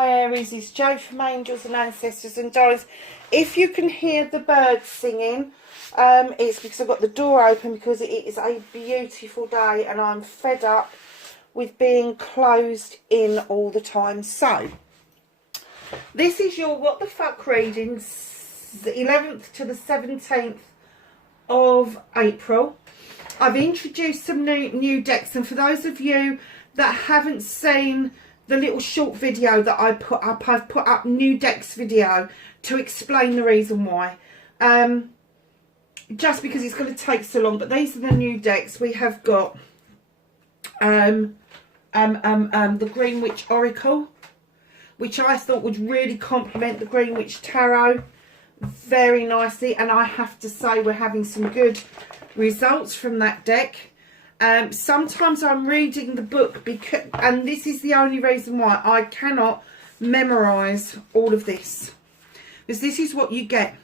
Hi Aries, it's Jo from Angels and Ancestors and Darlings. If you can hear the birds singing, it's because I've got the door open because it is a beautiful day and I'm fed up with being closed in all the time. So, this is your What the Fuck readings, the 11th to the 17th of April. I've introduced some new decks, and for those of you that haven't seen the little short video that I put up, I've put up new decks video to explain the reason why. Just because it's going to take so long, but these are the new decks. We have got the Green Witch Oracle, which I thought would really complement the Green Witch Tarot very nicely, and I have to say we're having some good results from that deck. Sometimes I'm reading the book because, and this is the only reason why I cannot memorize all of this, because this is what you get.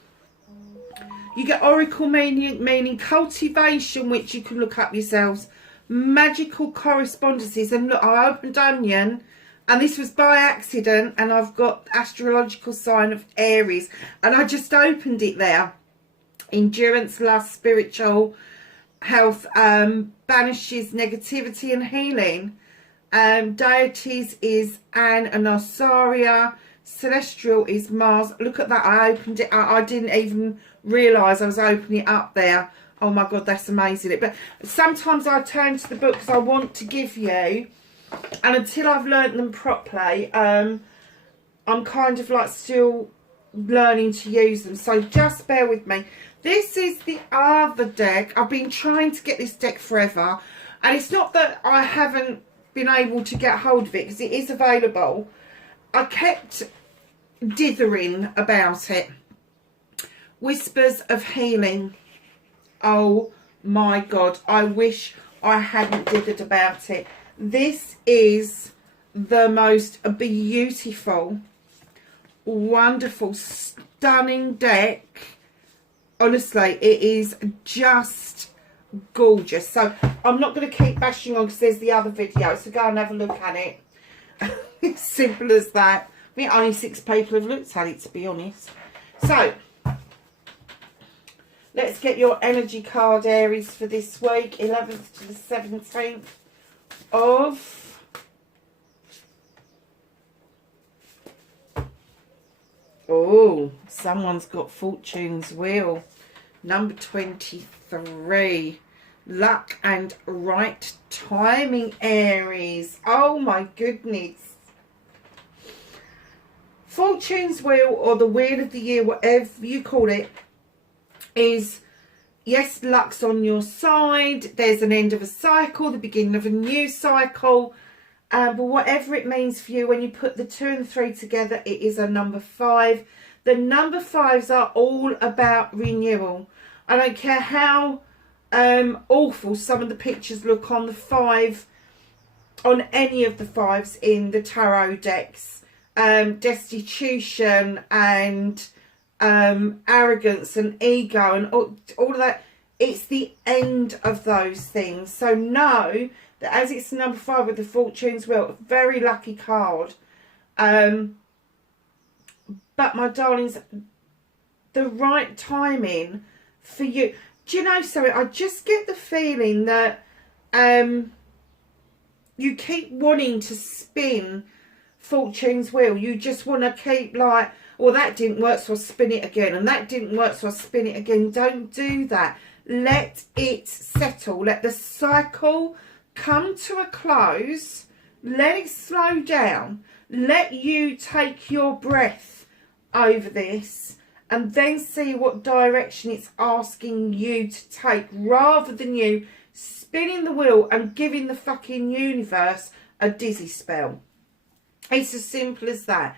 You get Oracle meaning cultivation, which you can look up yourselves, magical correspondences, and look, I opened Onion and this was by accident, and I've got astrological sign of Aries and I just opened it there. Endurance, lust, spiritual health, banishes negativity and healing. Deities is Anne and Osaria. Celestial is Mars. Look at that, I opened it. I didn't even realise I was opening it up there. Oh my god, that's amazing. But sometimes I turn to the book because I want to give you, and until I've learnt them properly, I'm kind of like still learning to use them, so just bear with me. This is the other deck. I've been trying to get this deck forever, and it's not that I haven't been able to get hold of it, because it is available. I kept dithering about it. Whispers of Healing. Oh my god, I wish I hadn't dithered about it. This is the most beautiful, wonderful, stunning deck. Honestly, it is just gorgeous. So I'm not going to keep bashing on because there's the other video, so go and have a look at it. It's simple as that. I think only 6 people have looked at it, to be honest. So let's get your energy card, Aries, for this week, 11th to the 17th of oh, someone's got Fortune's Wheel. Number 23. Luck and right timing, Aries. Oh my goodness. Fortune's Wheel, or the Wheel of the Year, whatever you call it, is, yes, luck's on your side. There's an end of a cycle, the beginning of a new cycle. But whatever it means for you, when you put the 2 and 3 together, it is a number 5. The number 5s are all about renewal. I don't care how awful some of the pictures look on the 5, on any of the 5s in the tarot decks. Destitution and arrogance and ego and all of that. It's the end of those things. So know that as it's number 5 with the Fortune's Wheel, very lucky card. But my darlings, the right timing for you. Do you know, sorry, I just get the feeling that you keep wanting to spin Fortune's Wheel. You just want to keep like, well, that didn't work, so I'll spin it again, and that didn't work, so I'll spin it again. Don't do that. Let it settle. Let the cycle come to a close. Let it slow down. Let you take your breath over this, and then see what direction it's asking you to take, rather than you spinning the wheel and giving the fucking universe a dizzy spell. It's as simple as that.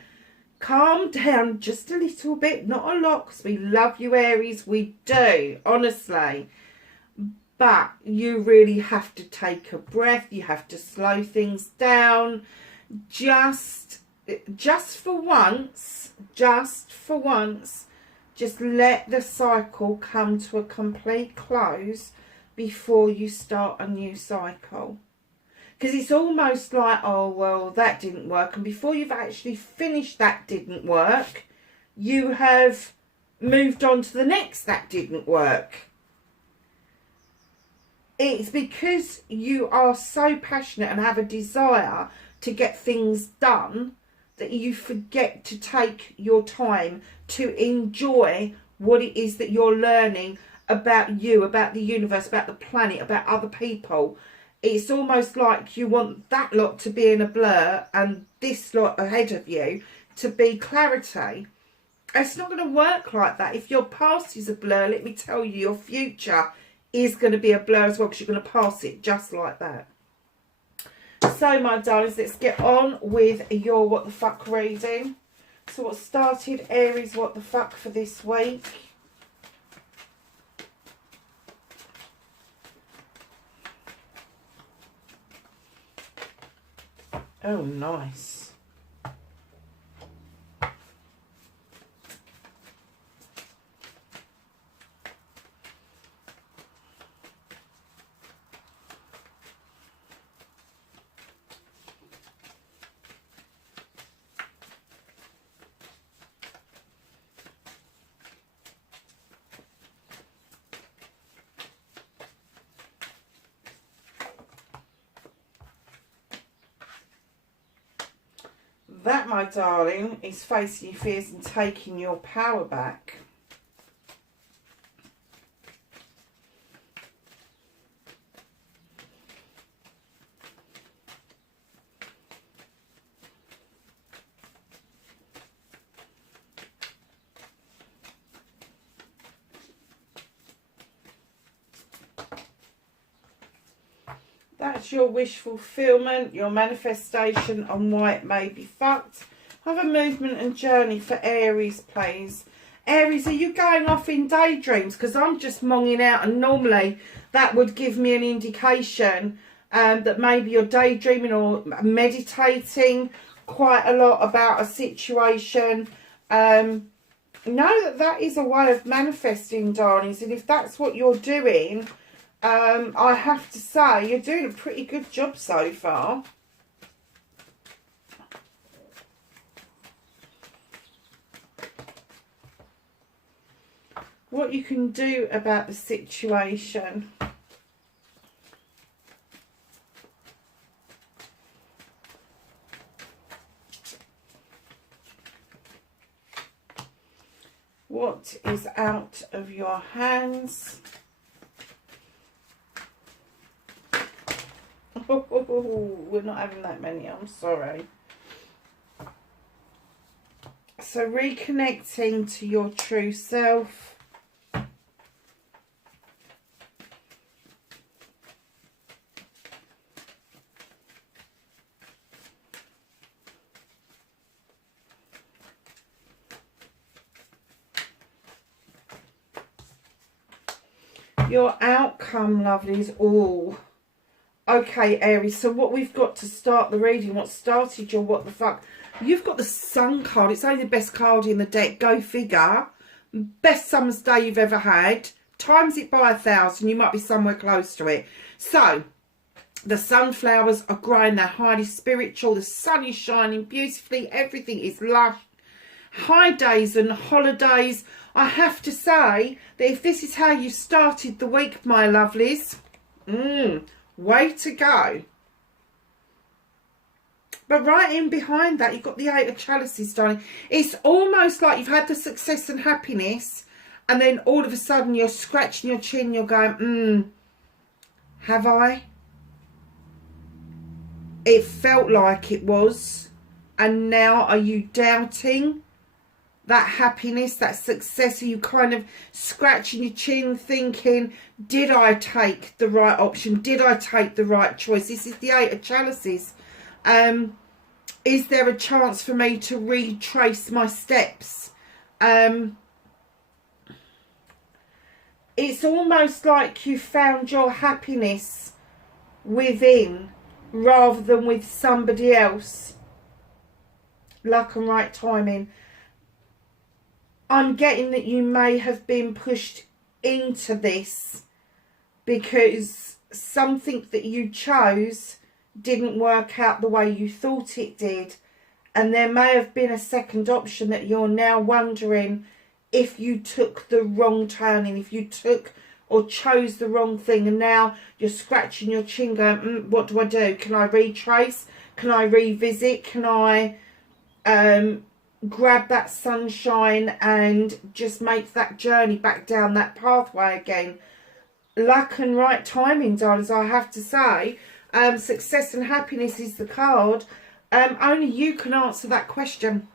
Calm down just a little bit, not a lot, because we love you, Aries, we do, honestly. But you really have to take a breath. You have to slow things down. Just for once, just let the cycle come to a complete close before you start a new cycle. Because it's almost like, oh, well, that didn't work. And before you've actually finished that didn't work, you have moved on to the next that didn't work. It's because you are so passionate and have a desire to get things done that you forget to take your time to enjoy what it is that you're learning about you, about the universe, about the planet, about other people. It's almost like you want that lot to be in a blur and this lot ahead of you to be clarity. It's not going to work like that. If your past is a blur, let me tell you, your future is going to be a blur as well, because you're going to pass it just like that. So, my darlings, let's get on with your what the fuck reading. So, what started Aries what the fuck for this week? Oh, nice. That, my darling, is facing your fears and taking your power back. That's your wish fulfillment, your manifestation on why it may be fucked. Have a movement and journey for Aries, please. Aries, are you going off in daydreams? Because I'm just monging out, and normally that would give me an indication that maybe you're daydreaming or meditating quite a lot about a situation. Know that that is a way of manifesting, darlings, and if that's what you're doing, I have to say you're doing a pretty good job so far. What you can do about the situation. What is out of your hands? We're not having that many, I'm sorry. So reconnecting to your true self. Your outcome, lovely, is all. Okay, Aries, so what we've got to start the reading, what started your what the fuck, you've got the Sun card. It's only the best card in the deck. Go figure. Best summer's day you've ever had. Times it by 1,000. You might be somewhere close to it. So, the sunflowers are growing. They're highly spiritual. The sun is shining beautifully. Everything is lush. High days and holidays. I have to say that if this is how you started the week, my lovelies, way to go. But right in behind that, you've got the Eight of Chalices, darling. It's almost like you've had the success and happiness, and then all of a sudden you're scratching your chin, you're going, have I? It felt like it was. And now are you doubting that happiness, that success? Are you kind of scratching your chin thinking, did I take the right option? Did I take the right choice? This is the Eight of Chalices. Is there a chance for me to retrace my steps? It's almost like you found your happiness within rather than with somebody else. Luck and right timing. I'm getting that you may have been pushed into this because something that you chose didn't work out the way you thought it did, and there may have been a second option that you're now wondering if you took the wrong turning, if you took or chose the wrong thing, and now you're scratching your chin going, what do I do? Can I retrace? Can I revisit? Can I grab that sunshine and just make that journey back down that pathway again? Luck and right timing, darlings, I have to say. Success and happiness is the card. Only you can answer that question.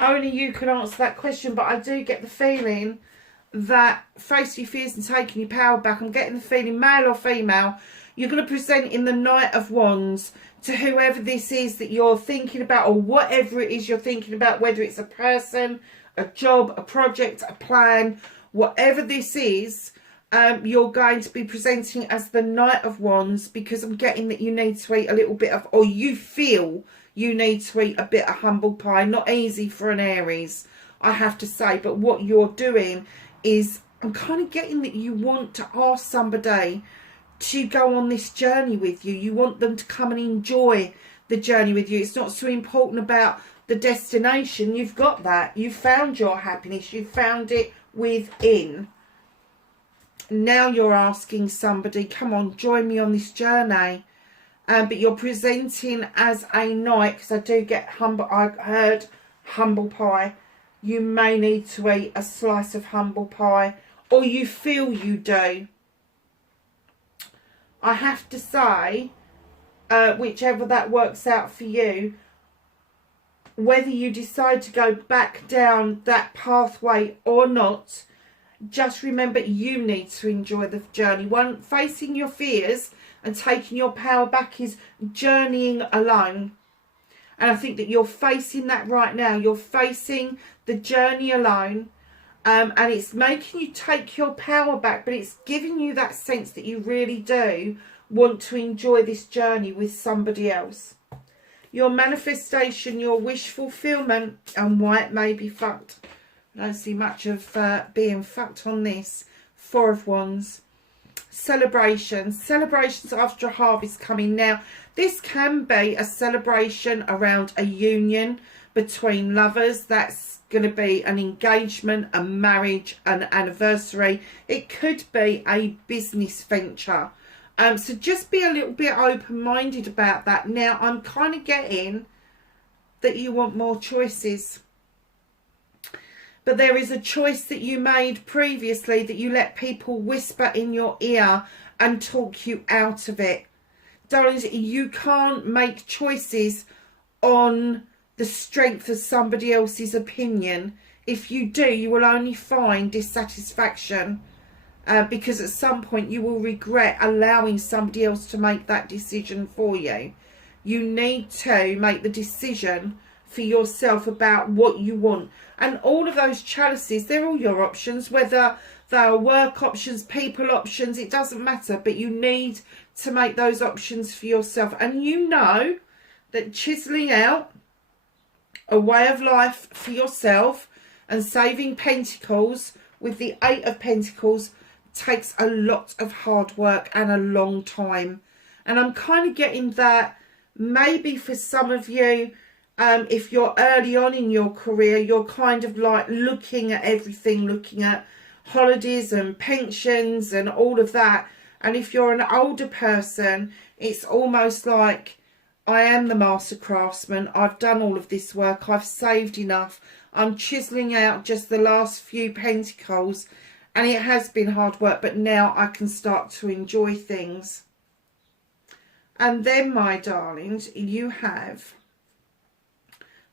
Only you can answer that question. But I do get the feeling that face your fears and taking your power back. I'm getting the feeling, male or female, you're going to present in the Knight of Wands to whoever this is that you're thinking about, or whatever it is you're thinking about, whether it's a person, a job, a project, a plan, whatever this is. You're going to be presenting as the Knight of Wands, because I'm getting that you need to eat a little bit of, or you feel you need to eat a bit of humble pie. Not easy for an Aries, I have to say, but what you're doing is, I'm kind of getting that you want to ask somebody to go on this journey with you. You want them to come and enjoy the journey with you. It's not so important about the destination. You've got that. You've found your happiness. You've found it within. Now you're asking somebody, come on, join me on this journey. But you're presenting as a knight, because I do get humble. I heard humble pie. You may need to eat a slice of humble pie, or you feel you do. I have to say, whichever that works out for you, whether you decide to go back down that pathway or not, just remember you need to enjoy the journey. One, facing your fears and taking your power back is journeying alone. And I think that you're facing that right now. You're facing the journey alone. And it's making you take your power back, but it's giving you that sense that you really do want to enjoy this journey with somebody else. Your manifestation, your wish fulfillment, and why it may be fucked. I don't see much of being fucked on this. Four of Wands. Celebrations. Celebrations after a harvest coming. Now, this can be a celebration around a union between lovers. That's going to be an engagement, a marriage, an anniversary. It could be a business venture. So just be a little bit open-minded about that. Now, I'm kind of getting that you want more choices. But there is a choice that you made previously that you let people whisper in your ear and talk you out of it. Darlings, you can't make choices on the strength of somebody else's opinion. If you do, you will only find dissatisfaction, because at some point you will regret allowing somebody else to make that decision for you. You need to make the decision for yourself about what you want. And all of those chalices, they're all your options, whether they are work options, people options, it doesn't matter. But you need to make those options for yourself. And you know that chiseling out a way of life for yourself and saving pentacles with the Eight of Pentacles takes a lot of hard work and a long time. And I'm kind of getting that maybe for some of you, if you're early on in your career, you're kind of like looking at everything, looking at holidays and pensions and all of that. And if you're an older person, it's almost like, I am the master craftsman. I've done all of this work. I've saved enough. I'm chiseling out just the last few pentacles. And it has been hard work, but now I can start to enjoy things. And then, my darlings, you have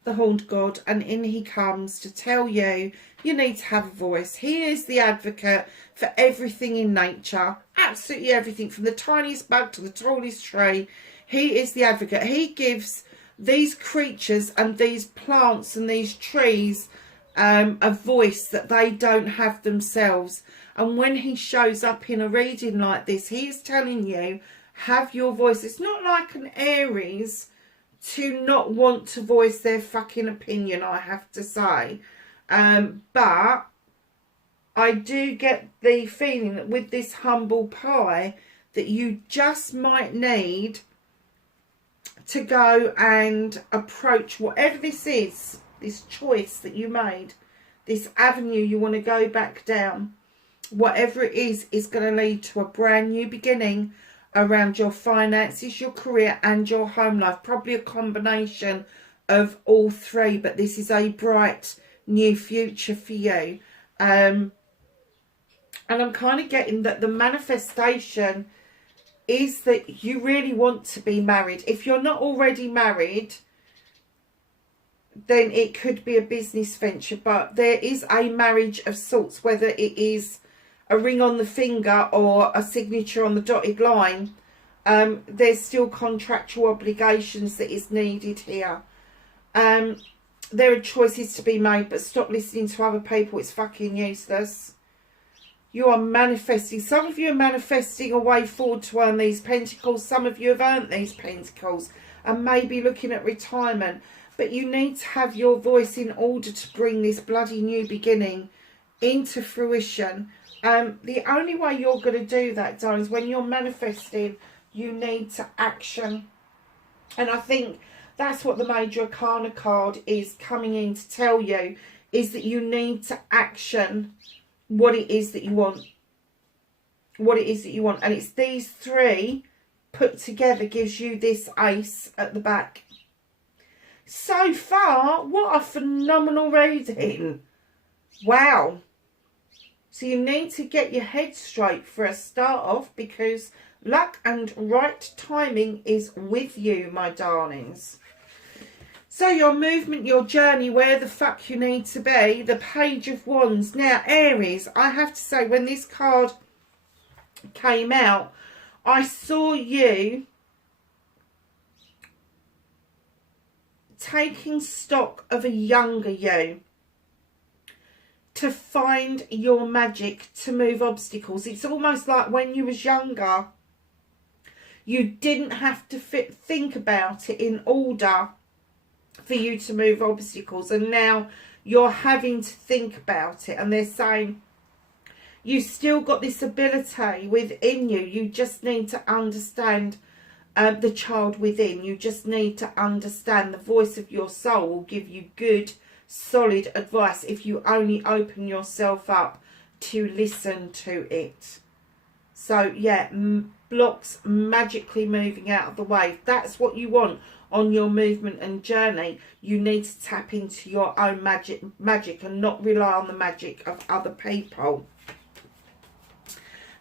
the Horned God, and in he comes to tell you you need to have a voice. He is the advocate for everything in nature, absolutely everything, from the tiniest bug to the tallest tree. He is the advocate. He gives these creatures and these plants and these trees a voice that they don't have themselves. And when he shows up in a reading like this, he is telling you, have your voice. It's not like an Aries to not want to voice their fucking opinion, I have to say. But I do get the feeling that with this humble pie, that you just might need to go and approach whatever this is, this choice that you made, this avenue you want to go back down. Whatever it is going to lead to a brand new beginning around your finances, your career and your home life. Probably a combination of all three, but this is a bright new future for you. And I'm kind of getting that the manifestation is that you really want to be married. If you're not already married, then it could be a business venture, but there is a marriage of sorts, whether it is a ring on the finger or a signature on the dotted line. There's still contractual obligations that is needed here. There are choices to be made, but stop listening to other people. It's fucking useless. You are manifesting. Some of you are manifesting a way forward to earn these pentacles. Some of you have earned these pentacles and maybe looking at retirement. But you need to have your voice in order to bring this bloody new beginning into fruition. The only way you're going to do that, darling, is when you're manifesting, you need to action. And I think that's what the Major Arcana card is coming in to tell you, is that you need to action what it is that you want. What it is that you want. And it's these three put together gives you this ace at the back. So far, what a phenomenal reading. Wow. So you need to get your head straight for a start off, because luck and right timing is with you, my darlings. So your movement, your journey, where the fuck you need to be, the Page of Wands. Now, Aries, I have to say, when this card came out, I saw you taking stock of a younger you to find your magic, to move obstacles. It's almost like when you was younger, you didn't have to think about it in order for you to move obstacles, and now you're having to think about it. And they're saying you still got this ability within you. You just need to understand the child within. You just need to understand the voice of your soul will give you good, solid advice if you only open yourself up to listen to it. So yeah, blocks magically moving out of the way. If that's what you want on your movement and journey, you need to tap into your own magic and not rely on the magic of other people.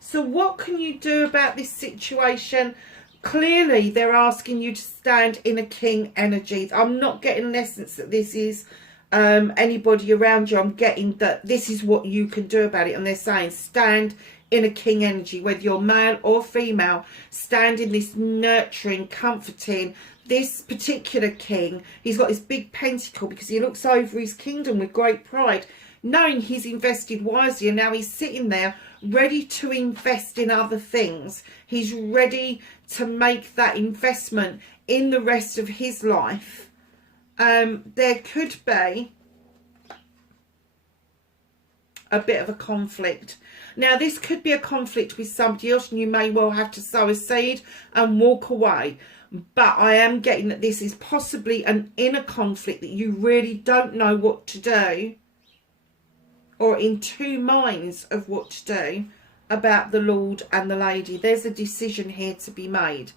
So what can you do about this situation? Clearly they're asking you to stand in a king energy. I'm not getting an essence that this is anybody around you. I'm getting that this is what you can do about it. And they're saying stand in a king energy, whether you're male or female. Stand in this nurturing, comforting. This particular king, he's got this big pentacle because he looks over his kingdom with great pride, knowing he's invested wisely, and now he's sitting there ready to invest in other things. He's ready to make that investment in the rest of his life. There could be a bit of a conflict. Now, this could be a conflict with somebody else, and you may well have to sow a seed and walk away. But I am getting that this is possibly an inner conflict that you really don't know what to do, or in two minds of what to do about the Lord and the Lady. There's a decision here to be made.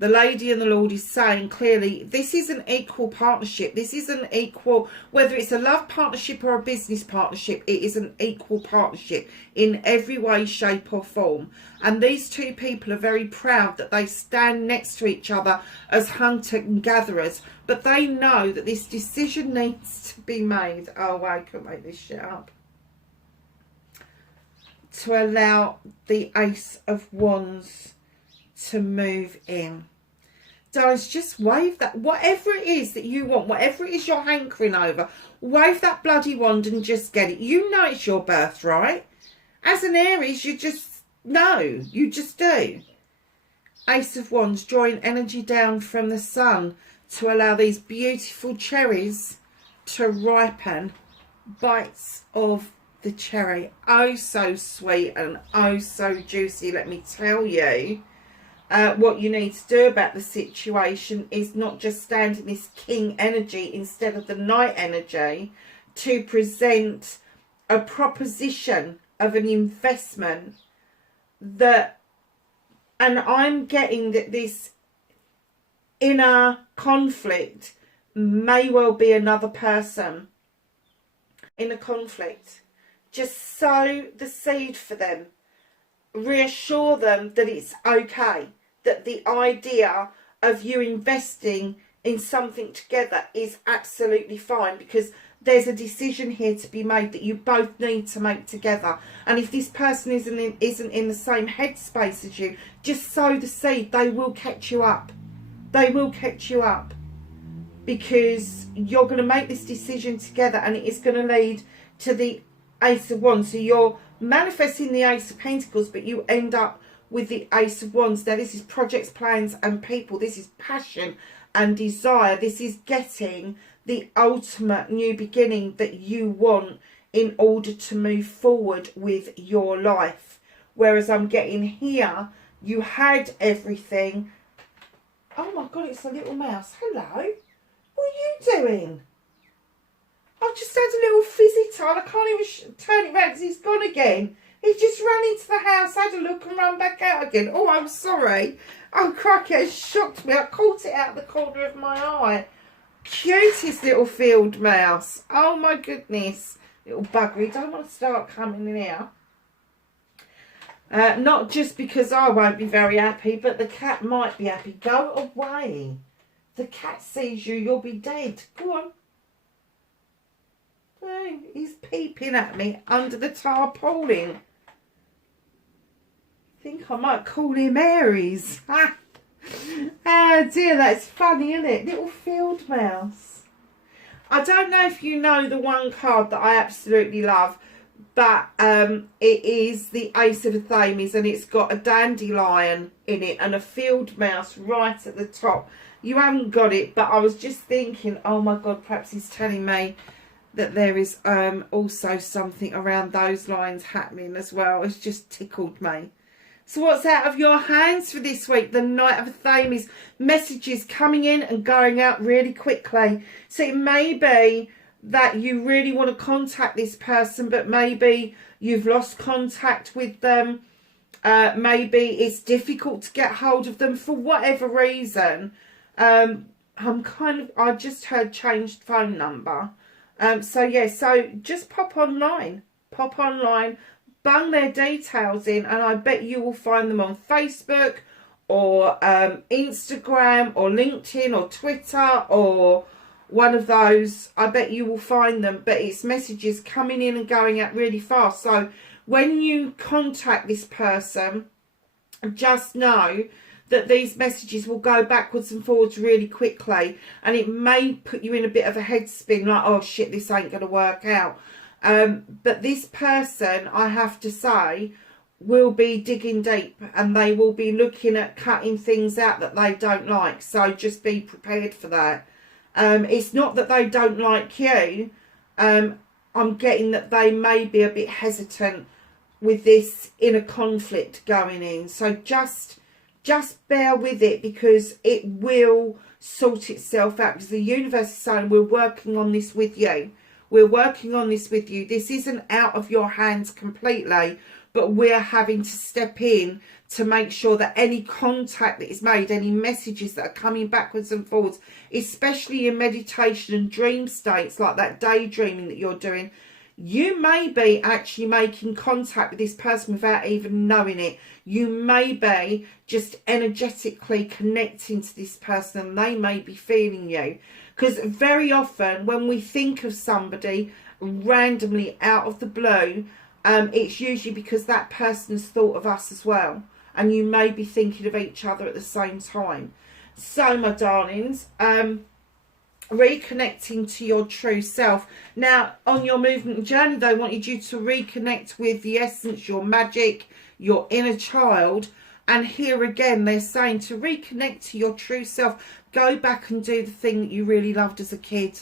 The Lady and the Lord is saying clearly, this is an equal partnership. This is an equal, whether it's a love partnership or a business partnership, it is an equal partnership in every way, shape or form. And these two people are very proud that they stand next to each other as hunter and gatherers. But they know that this decision needs to be made. Oh, I couldn't make this shit up. To allow the Ace of Wands to move in. Darlings, just wave that, whatever it is that you want, whatever it is you're hankering over, wave that bloody wand and just get it. You know it's your birthright. As an Aries, you just know, you just do. Ace of Wands, drawing energy down from the sun to allow these beautiful cherries to ripen. Bites of the cherry. Oh, so sweet and oh, so juicy. Let me tell you, what you need to do about the situation is not just stand in this king energy instead of the knight energy to present a proposition of an investment that, and I'm getting that this inner conflict may well be another person in a conflict. Just sow the seed for them. Reassure them that it's okay, that the idea of you investing in something together is absolutely fine, because there's a decision here to be made that you both need to make together. And if this person isn't in the same headspace as you, just sow the seed. They will catch you up. They will catch you up, because you're going to make this decision together, and it is going to lead to the Ace of Wands. So you're manifesting the Ace of Pentacles, but you end up with the Ace of Wands. Now this is projects, plans and people. This is passion and desire. This is getting the ultimate new beginning that you want in order to move forward with your life. Whereas I'm getting here, you had everything. Oh my God, it's a little mouse. Hello. What are you doing? I just had a little visitor and I can't even turn it around because he's gone again. He's just run into the house, had a look and run back out again. Oh, I'm sorry. Oh, crikey, it shocked me. I caught it out of the corner of my eye. Cutest little field mouse. Oh, my goodness. Little bugger. You don't want to start coming in here. Not just because I won't be very happy, but the cat might be happy. Go away. The cat sees you, you'll be dead. Go on. Oh, he's peeping at me under the tarpaulin. I think I might call him Aries. Ah, dear, that's funny, isn't it? Little field mouse. I don't know if you know the one card that I absolutely love, but it is the Ace of Thames, and it's got a dandelion in it and a field mouse right at the top. You haven't got it, but I was just thinking, oh my God, perhaps he's telling me that there is also something around those lines happening as well. It's just tickled me. So what's out of your hands for this week? The Knight of Thames. Messages coming in and going out really quickly. So it may be that you really want to contact this person, but maybe you've lost contact with them. Maybe it's difficult to get hold of them for whatever reason. I just heard changed phone number. So yeah, so just pop online, bung their details in, and I bet you will find them on Facebook or Instagram or LinkedIn or Twitter or one of those. I bet you will find them, but it's messages coming in and going out really fast. So when you contact this person, just know that these messages will go backwards and forwards really quickly, and it may put you in a bit of a head spin, like, oh shit, this ain't going to work out. But this person, I have to say, will be digging deep, and they will be looking at cutting things out that they don't like. So just be prepared for that. It's not that they don't like you. I'm getting that they may be a bit hesitant with this inner conflict going in. So just bear with it, because it will sort itself out, because the universe is saying we're working on this with you. We're working on this with you. This isn't out of your hands completely, but we're having to step in to make sure that any contact that is made, any messages that are coming backwards and forwards, especially in meditation and dream states like that daydreaming that you're doing, you may be actually making contact with this person without even knowing it. You may be just energetically connecting to this person, and they may be feeling you. Because very often when we think of somebody randomly out of the blue, it's usually because that person's thought of us as well. And you may be thinking of each other at the same time. So, my darlings, reconnecting to your true self. Now, on your movement journey, they wanted you to reconnect with the essence, your magic, your inner child. And here again, they're saying to reconnect to your true self. Go back and do the thing that you really loved as a kid.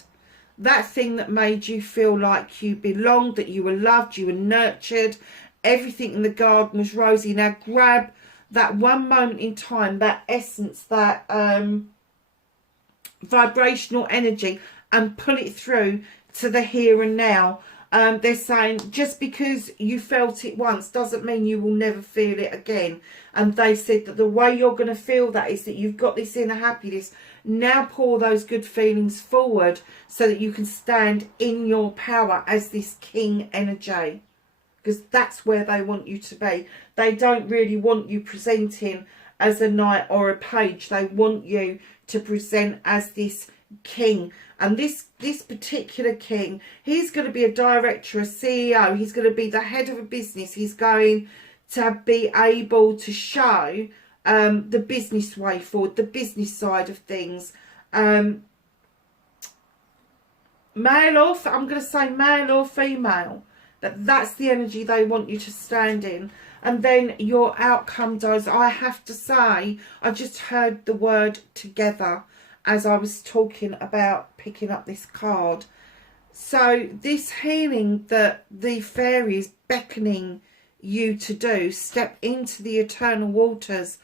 that thing that made you feel like you belonged, that you were loved, you were nurtured, everything in the garden was rosy. Now grab that one moment in time, that essence, that vibrational energy, and pull it through to the here and now. They're saying just because you felt it once doesn't mean you will never feel it again. And they said that the way you're going to feel that is that you've got this inner happiness. Now pour those good feelings forward so that you can stand in your power as this king energy. Because that's where they want you to be. They don't really want you presenting as a knight or a page. They want you to present as this king. And this particular king, he's going to be a director, a CEO. He's going to be the head of a business. He's going to be able to show the business way forward, the business side of things. Male or, I'm going to say male or female. That's the energy they want you to stand in. And then your outcome does. I have to say, I just heard the word together as I was talking about picking up this card. So this healing that the fairy is beckoning you to do, step into the eternal waters.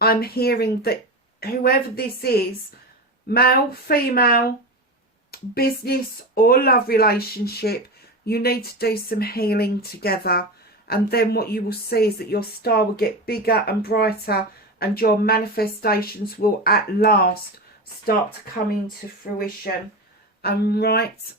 I'm hearing that whoever this is, male, female, business or love relationship, you need to do some healing together. And then what you will see is that your star will get bigger and brighter, and your manifestations will at last start to come into fruition. And right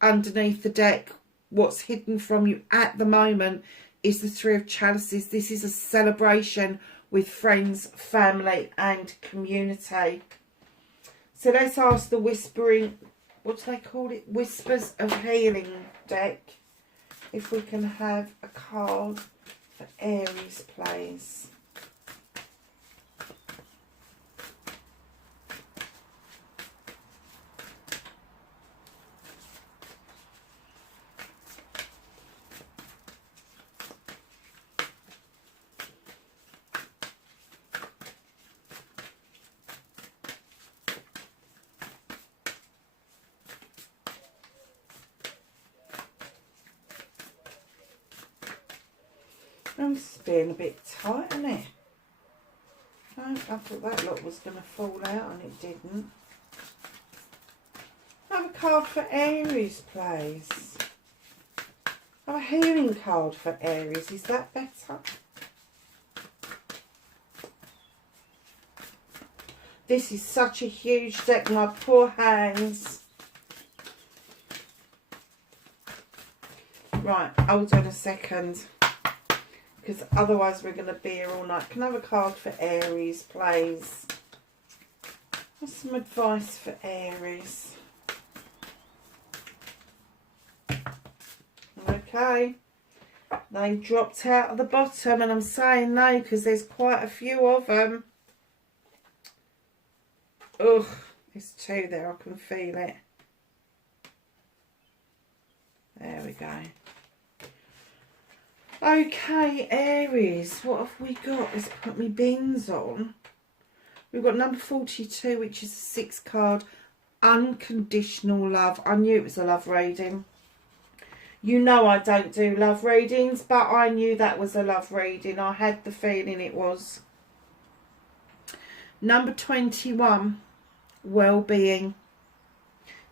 underneath the deck, what's hidden from you at the moment is the Three of Chalices. This is a celebration with friends, family and community. So let's ask the whispering, what do they call it? Whispers of Healing deck. If we can have a card for Aries, please. Oh, this is being a bit tight, isn't it? No, I thought that lot was going to fall out and it didn't. Have a card for Aries, please. Have a healing card for Aries. Is that better? This is such a huge deck, my poor hands. Right, hold on a second, because otherwise we're going to be here all night. Can I have a card for Aries, please? What's some advice for Aries? Okay. They dropped out of the bottom, and I'm saying no because there's quite a few of them. Ugh, there's two there. I can feel it. There we go. Okay, Aries, what have we got? Let's put my bins on. We've got number 42, which is a 6 card. Unconditional love. I knew it was a love reading. You know I don't do love readings, but I knew that was a love reading. I had the feeling it was. Number 21, well-being.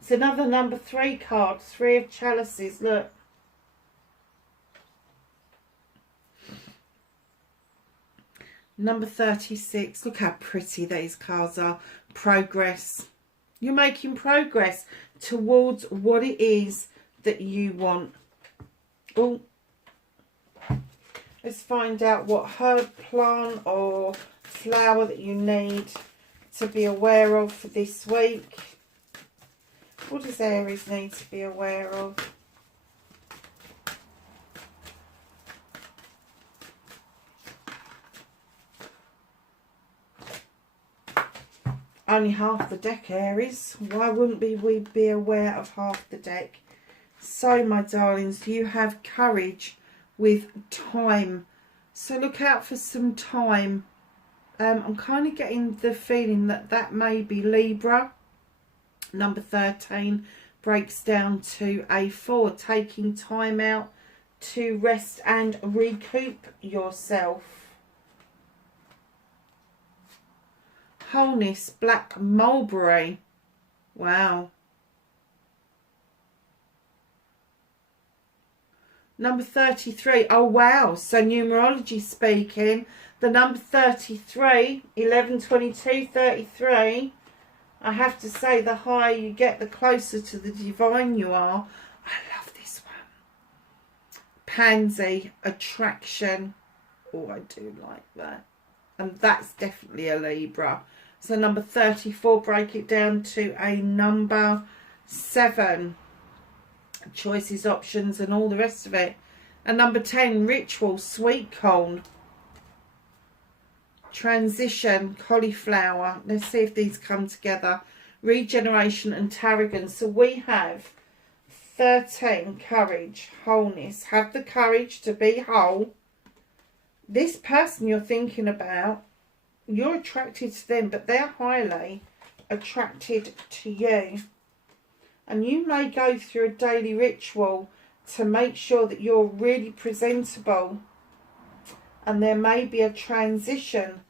It's another number 3 card, 3 of Chalices, look. Number 36, look how pretty these cards are. Progress. You're making progress towards what it is that you want. Oh, let's find out what herb, plant or flower that you need to be aware of for this week. What does Aries need to be aware of? Only half the deck, Aries. Why wouldn't we be aware of half the deck? So, my darlings, you have courage with time. So look out for some time. I'm kind of getting the feeling that that may be Libra. Number 13, breaks down to a 4, taking time out to rest and recoup yourself. Wholeness, black mulberry. Wow. Number 33. Oh, wow. So numerology speaking, the number 33, 11, 22, 33, I have to say the higher you get, the closer to the divine you are. I love this one. Pansy, attraction. Oh, I do like that. And that's definitely a Libra. So number 34, break it down to a number 7. Choices, options, and all the rest of it. And number 10, ritual, sweet corn. Transition, cauliflower. Let's see if these come together. Regeneration and tarragon. So we have 13, courage, wholeness. Have the courage to be whole. This person you're thinking about, you're attracted to them, but they're highly attracted to you. And you may go through a daily ritual to make sure that you're really presentable. And there may be a transition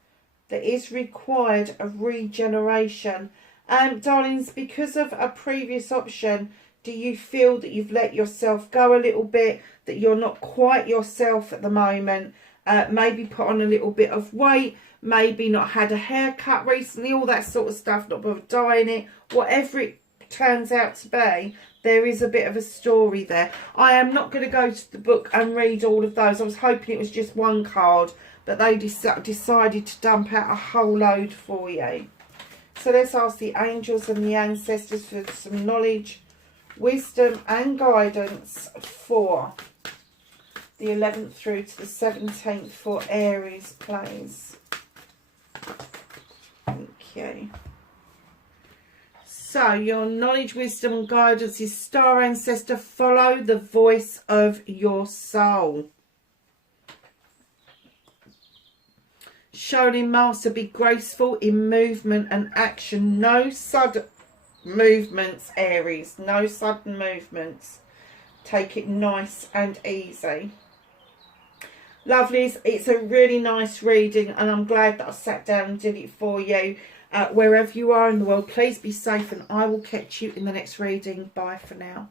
that is required of regeneration. Darlings, because of a previous option, do you feel that you've let yourself go a little bit, that you're not quite yourself at the moment? Maybe put on a little bit of weight, maybe not had a haircut recently, all that sort of stuff, not bothered dyeing it, whatever it turns out to be, there is a bit of a story there. I am not going to go to the book and read all of those. I was hoping it was just one card, but they decided to dump out a whole load for you. So let's ask the angels and the ancestors for some knowledge, wisdom and guidance for the 11th through to the 17th for Aries, please. Thank you. So your knowledge, wisdom and guidance is Star Ancestor. Follow the voice of your soul. Shaolin Master, be graceful in movement and action. No sudden movements, Aries. No sudden movements. Take it nice and easy. Lovelies, it's a really nice reading and I'm glad that I sat down and did it for you. Wherever you are in the world, please be safe and I will catch you in the next reading. Bye for now.